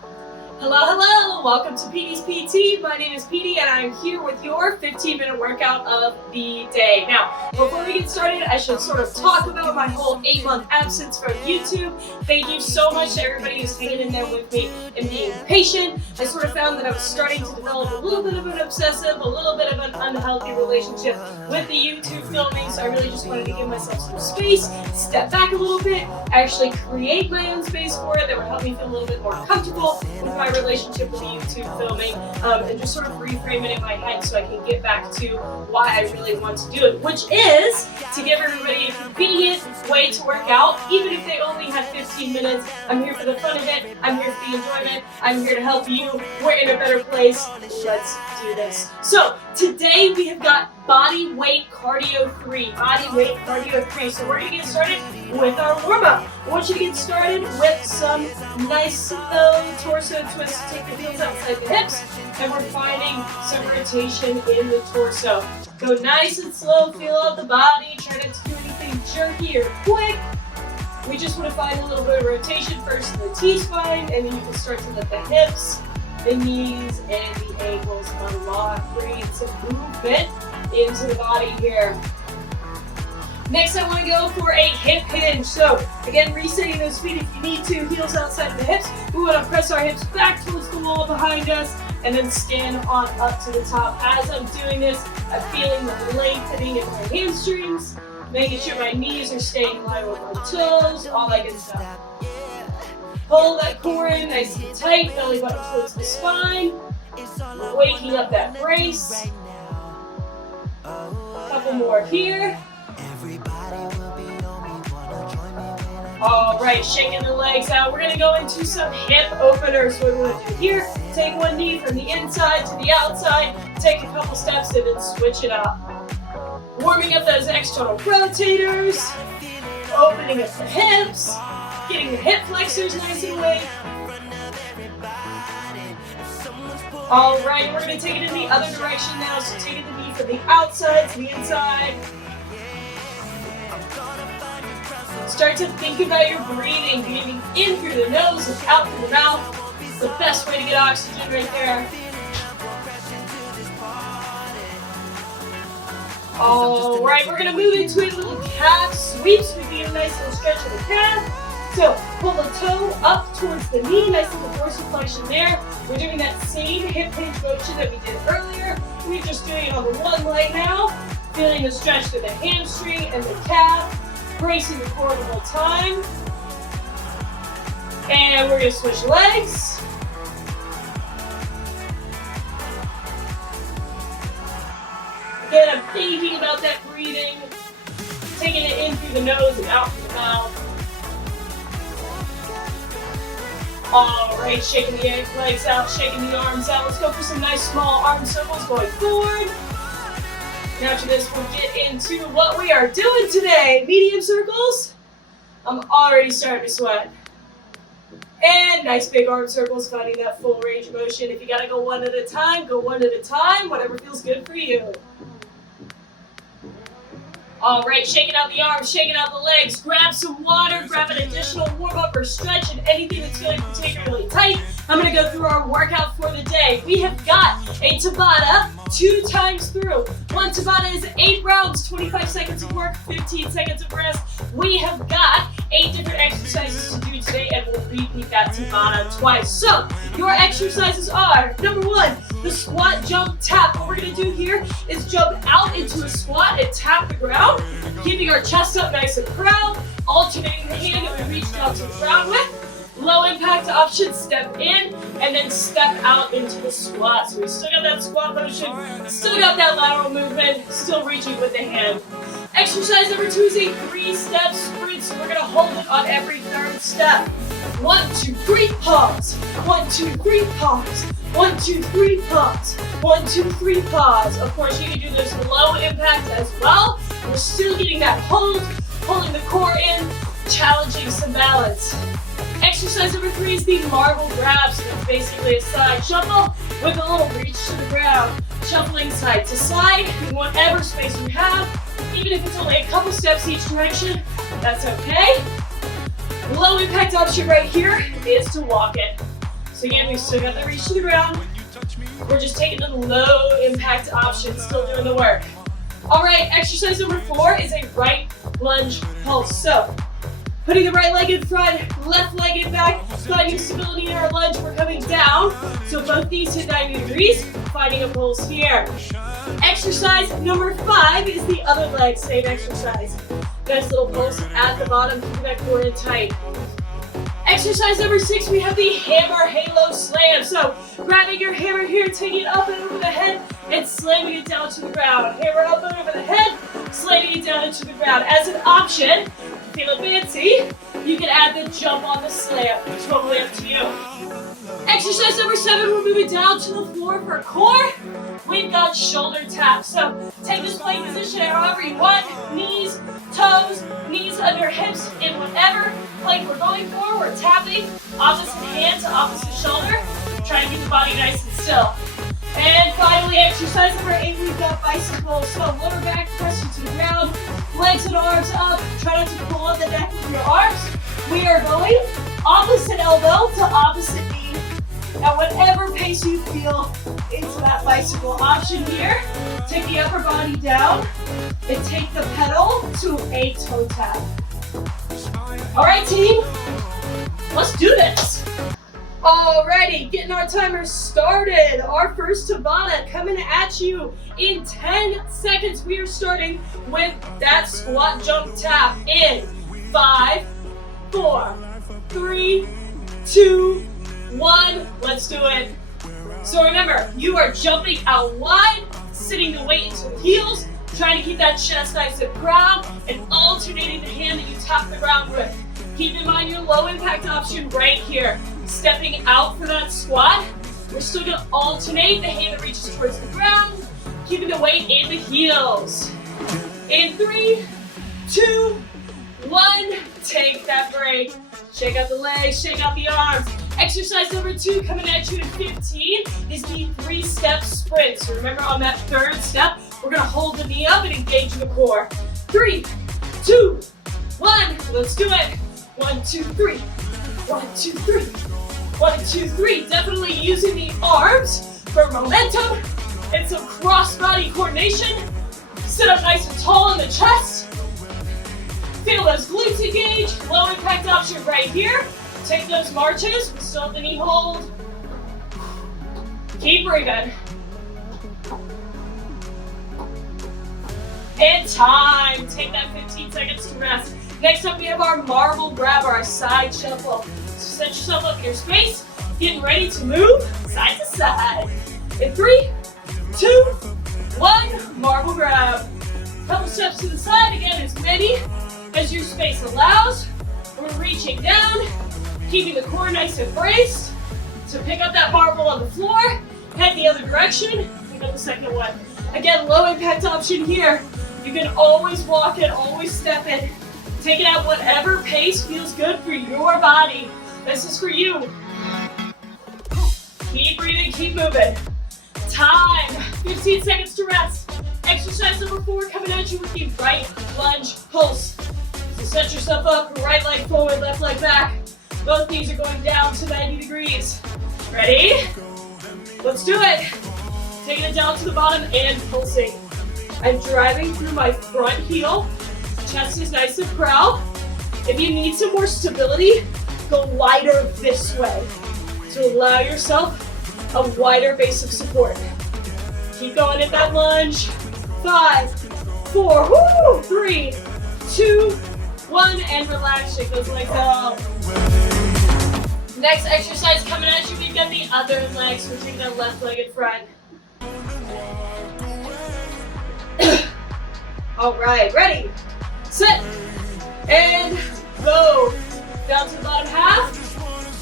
Hello, hello! Welcome to Petey's PT. My name is Petey and I'm here with your 15-minute workout of the day. Now, before we get started, I should sort of talk about my whole 8-month absence from YouTube. Thank you so much to everybody who's hanging in there with me and being patient. I sort of found that I was starting to develop a little bit of an obsessive, a little bit of an unhealthy relationship with the YouTube filming, so I really just wanted to give myself some space, step back a little bit, actually create my own space for it that would help me feel a little bit more comfortable with my relationship with the YouTube filming, and just sort of reframe it in my head so I can get back to why I really want to do it, which is to give everybody a convenient way to work out, even if they only have 15 minutes. I'm here for the fun of it, I'm here for the enjoyment, I'm here to help you. We're in a better place. Let's do this. So today we have got Bodyweight Cardio 3. Bodyweight Cardio 3. So we're going to get started with our warm-up. I want you to get started with some nice slow torso twists. Take the heels outside the hips, and we're finding some rotation in the torso. Go nice and slow, feel out the body. Try not to do anything jerky or quick. We just want to find a little bit of rotation first in the T-spine, and then you can start to let the hips, the knees, and the ankles unlock, bringing some movement into the body here. Next, I want to go for a hip hinge. So, again, resetting those feet if you need to, heels outside of the hips. We want to press our hips back towards the wall behind us, and then stand on up to the top. As I'm doing this, I'm feeling the lengthening in my hamstrings, making sure my knees are staying in line with my toes, all that good stuff. Hold that core in nice and tight, belly button towards the spine. Waking up that brace. Couple more here. All right, shaking the legs out. We're gonna go into some hip openers. What we're gonna do here, take one knee from the inside to the outside, take a couple steps and then switch it up. Warming up those external rotators, opening up the hips, getting the hip flexors nice and awake. All right, we're gonna take it in the other direction now. So taking the knee from the outside to the inside. Start to think about your breathing, breathing in through the nose and out through the mouth. It's the best way to get oxygen right there. All right, we're gonna move into a little calf sweep. So we get a nice little stretch of the calf. So pull the toe up towards the knee, nice little dorsiflexion there. We're doing that same hip hinge motion that we did earlier. We're just doing it on the one leg now. Feeling the stretch through the hamstring and the calf. Bracing the core the whole time. And we're going to switch legs. Again, I'm thinking about that breathing. Taking it in through the nose and out through the mouth. All right, shaking the legs out, shaking the arms out. Let's go for some nice small arm circles going forward. And after this, we'll get into what we are doing today. Medium circles. I'm already starting to sweat. And nice big arm circles, finding that full range of motion. If you gotta go one at a time, go one at a time, whatever feels good for you. All right, shaking out the arms, shaking out the legs. Grab some water, grab an additional warm-up or stretch, and anything that's feeling particularly tight. I'm gonna go through our workout for the day. We have got a Tabata 2 times through. One Tabata is 8 rounds, 25 seconds of work, 15 seconds of rest. We have got 8 different exercises to do today, and we'll repeat that Tabata twice. So, your exercises are, number 1, the squat, jump, tap. What we're gonna do here is jump out into a squat and tap the ground, keeping our chest up nice and proud, alternating the hand that we reached out to the ground with. Low impact option, step in, and then step out into the squat. So we still got that squat motion, still got that lateral movement, still reaching with the hand. Exercise number 2 is a 3-step sprint, so we're gonna hold it on every 3rd step. 1, 2, 3, pause. 1, 2, 3, pause. 1, 2, 3, pause. 1, 2, 3, pause. Of course, you can do this low impact as well. We're still getting that hold, holding the core in, challenging some balance. Exercise number 3 is the marble grab. So it's basically a side shuffle with a little reach to the ground. Shuffling side to side in whatever space you have. Even if it's only a couple steps each direction, that's okay. Low impact option right here is to walk it. So again, we've still got the reach to the ground. We're just taking the low impact option, still doing the work. All right, exercise number 4 is a right lunge pulse. So putting the right leg in front, left leg in back, finding stability in our lunge. We're coming down, so both knees hit 90 degrees, finding a pulse here. Exercise number 5 is the other leg, same exercise. Nice little pulse at the bottom, keeping that core in tight. Exercise number 6, we have the hammer halo slam. So grabbing your hammer here, taking it up and over the head, and slamming it down to the ground. Hammer up and over the head, slamming it down into the ground. As an option, feeling fancy, you can add the jump on the slam. Totally up to you. Exercise number 7, we're moving down to the floor for core. We've got shoulder taps. So take this plank position however you want. Knees, toes, knees under hips in whatever plank we're going for. We're tapping opposite hand to opposite shoulder. Try and keep the body nice and still. And finally, exercise number 8, we've got bicycles. So lower back pressing to the ground, legs and arms up. Try not to pull on the neck with your arms. We are going opposite elbow to opposite knee. At whatever pace you feel into that bicycle option here. Take the upper body down and take the pedal to a toe tap. All right, team, let's do this. Alrighty, getting our timer started. Our first Tabata coming at you in 10 seconds. We are starting with that squat jump tap in 5, 4, 3, 2, 1. Let's do it. So remember, you are jumping out wide, sitting the weight into the heels, trying to keep that chest nice and proud, and alternating the hand that you tap the ground with. Keep in mind your low impact option right here. Stepping out for that squat. We're still going to alternate the hand that reaches towards the ground, keeping the weight in the heels. In 3, 2, 1, take that break. Shake out the legs, shake out the arms. Exercise number 2 coming at you in 15 is the 3-step sprint. So remember on that 3rd step, we're going to hold the knee up and engage the core. 3, 2, 1, let's do it. 1, 2, 3. 1, 2, 3. 1, 2, 3. Definitely using the arms for momentum and some cross-body coordination. Sit up nice and tall in the chest. Feel those glutes engage. Low impact option right here. Take those marches. We still have the knee hold. Keep breathing. And time. Take that 15 seconds to rest. Next up, we have our marble grab, our side shuffle. So set yourself up in your space. Getting ready to move side to side. In 3, 2, 1, marble grab. Couple steps to the side. Again, as many as your space allows. We're reaching down, keeping the core nice and braced. So pick up that marble on the floor, head the other direction, pick up the second one. Again, low impact option here. You can always walk it, always step it. Take it at whatever pace feels good for your body. This is for you. Keep breathing, keep moving. Time, 15 seconds to rest. Exercise number 4 coming at you with the right lunge pulse. So set yourself up, right leg forward, left leg back. Both knees are going down to 90 degrees. Ready? Let's do it. Taking it down to the bottom and pulsing. I'm driving through my front heel. Chest is nice and proud. If you need some more stability, go wider this way. So allow yourself a wider base of support. Keep going at that lunge. 5, 4, 3, 2, 1, and relax. Shake those legs out. Next exercise coming at you, we've got the other leg. So we're taking that left leg in front. All right, ready, set, and go. Down to the bottom half.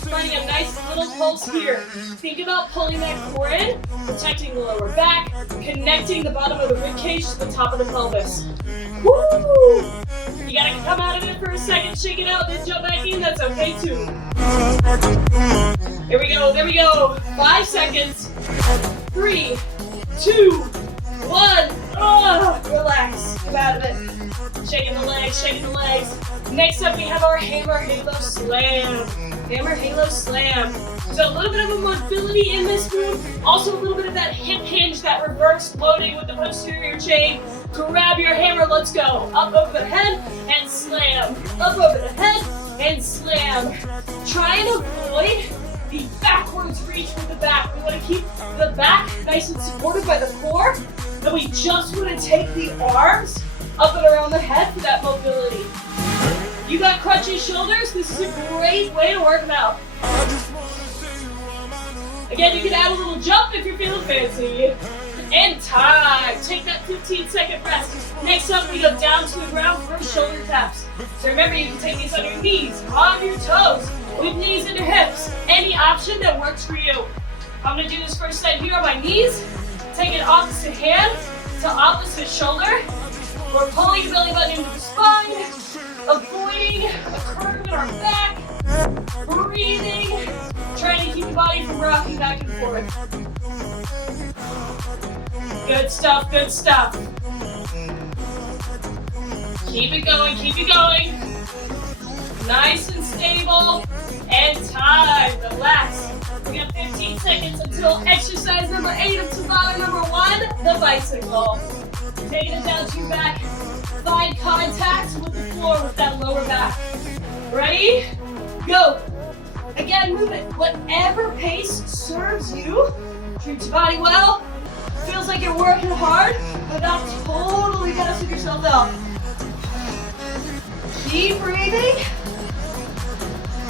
Finding a nice little pulse here. Think about pulling that core in, protecting the lower back, connecting the bottom of the rib cage to the top of the pelvis. Woo! You gotta come out of it for a second, shake it out, then jump back in. That's okay too. Here we go, there we go. 5 seconds. 3, 2, 1. Oh, relax. Come out of it. Shaking the legs, shaking the legs. Next up, we have our hammer halo slam. Hammer halo slam. So a little bit of a mobility in this move. Also a little bit of that hip hinge, that reverse loading with the posterior chain. Grab your hammer, let's go. Up over the head and slam. Up over the head and slam. Try and avoid the backwards reach with the back. We want to keep the back nice and supported by the core. And we just want to take the arms up and around the head for that mobility. You got crunchy shoulders? This is a great way to work them out. Again, you can add a little jump if you're feeling fancy. And time. Take that 15-second rest. Next up, we go down to the ground for shoulder taps. So remember, you can take these on your knees, on your toes, with knees and your hips. Any option that works for you. I'm going to do this first set here on my knees. Take an opposite hand to opposite shoulder. We're pulling the belly button into the spine, avoiding a curve in our back, breathing, trying to keep the body from rocking back and forth. Good stuff, good stuff. Keep it going, keep it going. Nice and stable. And time, relax. We got 15 seconds until exercise number 8 of Tabata number 1, the bicycle. Taking it down to your back. Find contact with the floor with that lower back. Ready? Go. Again, move it. Whatever pace serves you. Treat your body well. Feels like you're working hard, but not totally gassing yourself out. Keep breathing.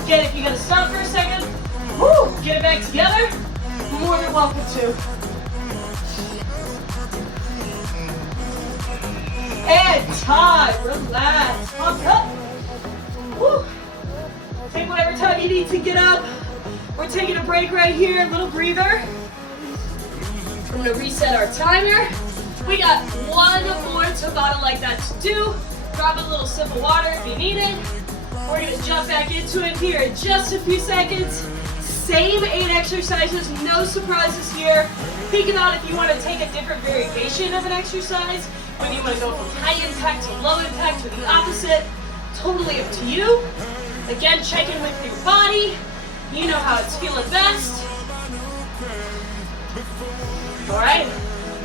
Again, if you gotta stop for a second, get it back together. More than welcome to. And time. Relax. Pump up. Woo. Take whatever time you need to get up. We're taking a break right here. A little breather. I'm going to reset our timer. We got one more Tabata like that to do. Grab a little sip of water if you need it. We're going to jump back into it here in just a few seconds. Same 8 exercises, no surprises here. Think about if you want to take a different variation of an exercise, whether you want to go from high impact to low impact or the opposite. Totally up to you. Again, check in with your body. You know how it's feeling best. All right,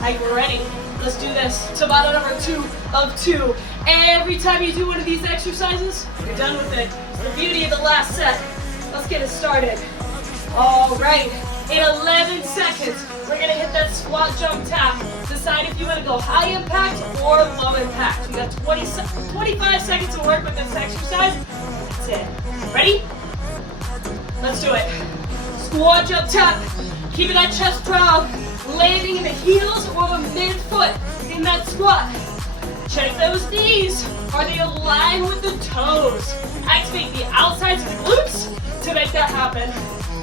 I think we're ready. Let's do this. Tabata number 2 of 2. Every time you do one of these exercises, you're done with it. It's the beauty of the last set. Let's get it started. All right, in 11 seconds, we're gonna hit that squat jump tap. Decide if you wanna go high impact or low impact. We got 25 seconds to work with this exercise. That's it. Ready? Let's do it. Squat jump tap. Keeping that chest proud. Landing in the heels or the midfoot in that squat. Check those knees. Are they aligned with the toes? Activate the outsides of the glutes to make that happen.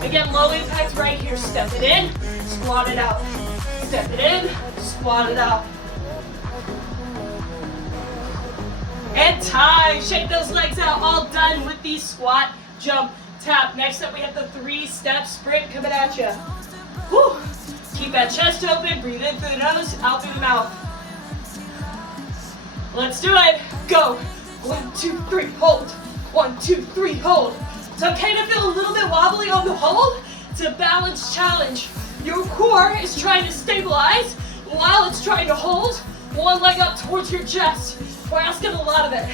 Again, low impact right here. Step it in, squat it out. Step it in, squat it out. And time. Shake those legs out. All done with the squat, jump, tap. Next up, we have the 3-step sprint coming at you. Whew. Keep that chest open, breathe in through the nose, out through the mouth. Let's do it. Go. 1, 2, 3, hold. 1, 2, 3, hold. It's okay to feel a little bit wobbly on the hold. It's a balance challenge. Your core is trying to stabilize while it's trying to hold one leg up towards your chest. We're asking a lot of it.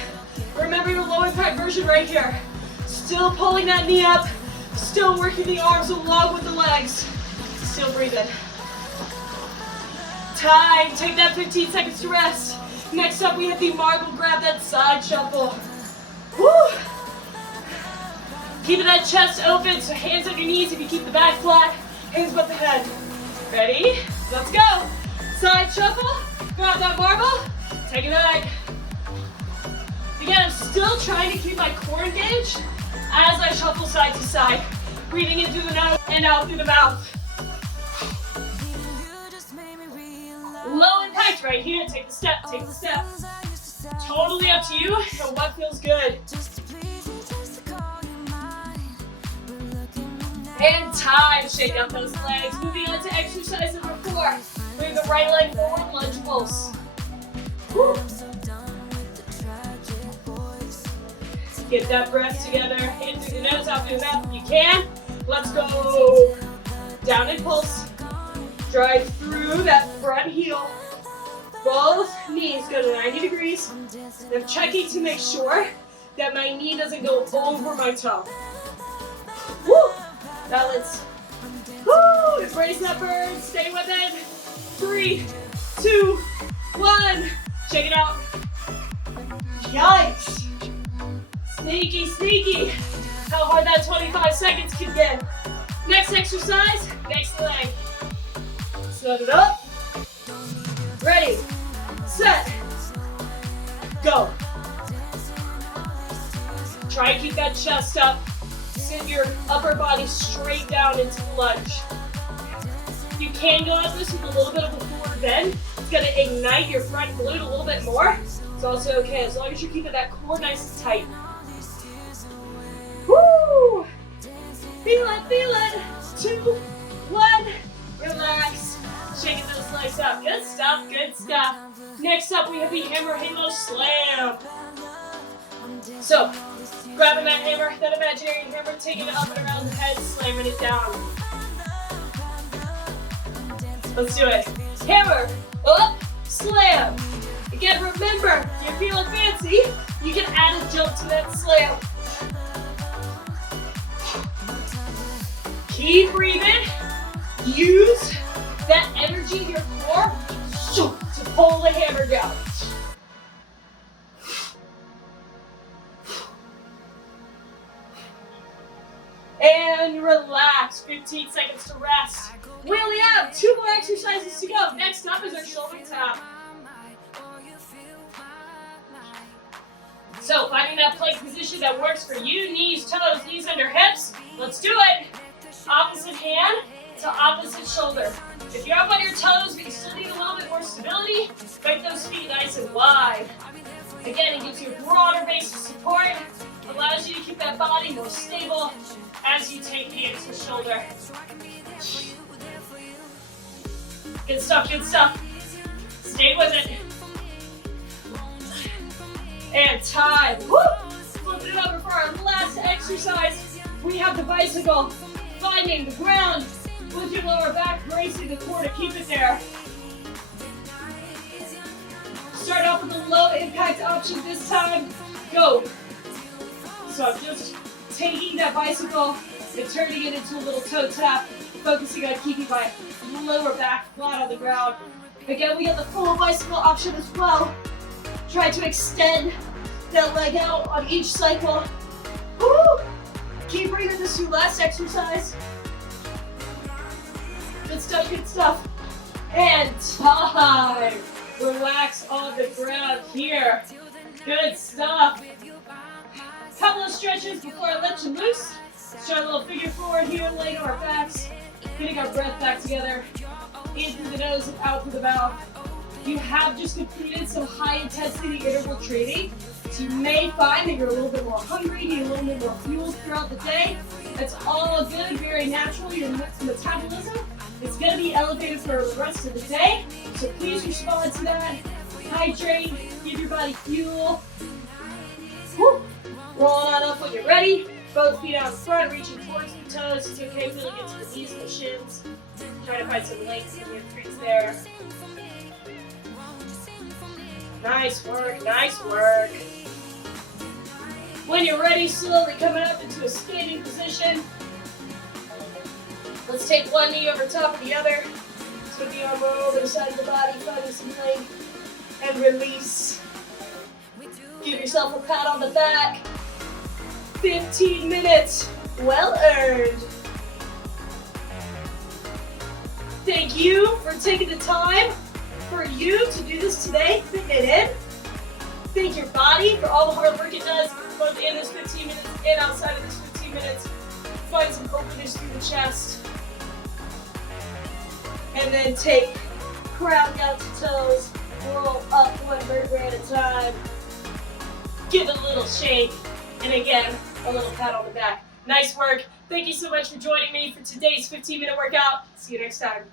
Remember your low impact version right here. Still pulling that knee up. Still working the arms along with the legs. Still breathing. Time. Take that 15 seconds to rest. Next up, we have the marble grab, that side shuffle. Woo! Keeping that chest open, so hands on your knees if you keep the back flat, hands above the head. Ready? Let's go. Side shuffle. Grab that marble. Take it back. Again, I'm still trying to keep my core engaged as I shuffle side to side. Breathing in through the nose and out through the mouth. Low impact right here. Take the step, take the step. Totally up to you and what feels good. And time. Shake out those legs. Moving on to exercise number 4. Bring the right leg forward, lunge pulse. Woo. Get that breath together. In through the nose, out through the mouth if you can. Let's go. Down and pulse. Drive through that front heel. Both knees go to 90 degrees. I'm checking to make sure that my knee doesn't go over my toe. Woo! Now let's embrace that burn. Stay with it. 3, 2, 1. Check it out. Yikes. Sneaky, sneaky. How hard that 25 seconds can get. Next exercise, next leg. Set it up. Ready, set, go. Try and keep that chest up. Sit your upper body straight down into the lunge. You can go at this with a little bit of a forward bend. It's going to ignite your front glute a little bit more. It's also okay as long as you're keeping that core nice and tight. Woo! Feel it, feel it. 2, 1, relax. Shaking those legs up. Good stuff, good stuff. Next up, we have the hammer halo slam. So, grabbing that hammer, that imaginary hammer, taking it up and around the head, slamming it down. Let's do it. Hammer, up, slam. Again, remember, if you're feeling fancy, you can add a jump to that slam. Keep breathing. Use that energy in your core to pull the hammer down. And relax. 15 seconds to rest. We only have 2 more exercises to go. Next up is our shoulder tap. So finding that plank position that works for you. Knees, toes, knees under hips. Let's do it. Opposite hand to opposite shoulder. If you're up on your toes, but you still need a little bit more stability, make those feet nice and wide. Again, it gives you a broader base of support, allows you to keep that body more stable as you take hand to shoulder. Good stuff, good stuff. Stay with it. And time. Woo! Flipping it over for our last exercise. We have the bicycle. Finding the ground with your lower back, bracing the core to keep it there. Start off with a low impact option this time. Go. So I'm just taking that bicycle and turning it into a little toe tap, focusing on keeping my lower back flat on the ground. Again, we got the full bicycle option as well. Try to extend that leg out on each cycle. Woo! Keep breathing this through last exercise. Good stuff, good stuff. And time. Relax on the ground here. Good stuff. Couple of stretches before I let you loose. Let's try a little figure forward here, laying on our backs. Getting our breath back together. In through the nose and out through the mouth. You have just completed some high intensity interval training. So you may find that you're a little bit more hungry, need a little bit more fuel throughout the day. That's all good, very natural. Your metabolism is going to be elevated for the rest of the day. So please respond to that. Hydrate, give your body fuel. Woo. Rolling on up when you're ready. Both feet out front, reaching towards the toes. It's okay feeling into the knees and the shins. Try to find some length in your feet there. Nice work, nice work. When you're ready, slowly coming up into a standing position. Let's take one knee over top of the other. So the arm over the side of the body, finding some length. And release. Give yourself a pat on the back. 15 minutes, well earned. Thank you for taking the time for you to do this today, fitting it in. Thank your body for all the hard work it does, both in this 15 minutes and outside of this 15 minutes. Find some openness through the chest. And then take crown down to toes, roll up one vertebrae at a time. Give it a little shake, and again, a little pat on the back. Nice work. Thank you so much for joining me for today's 15-minute workout. See you next time.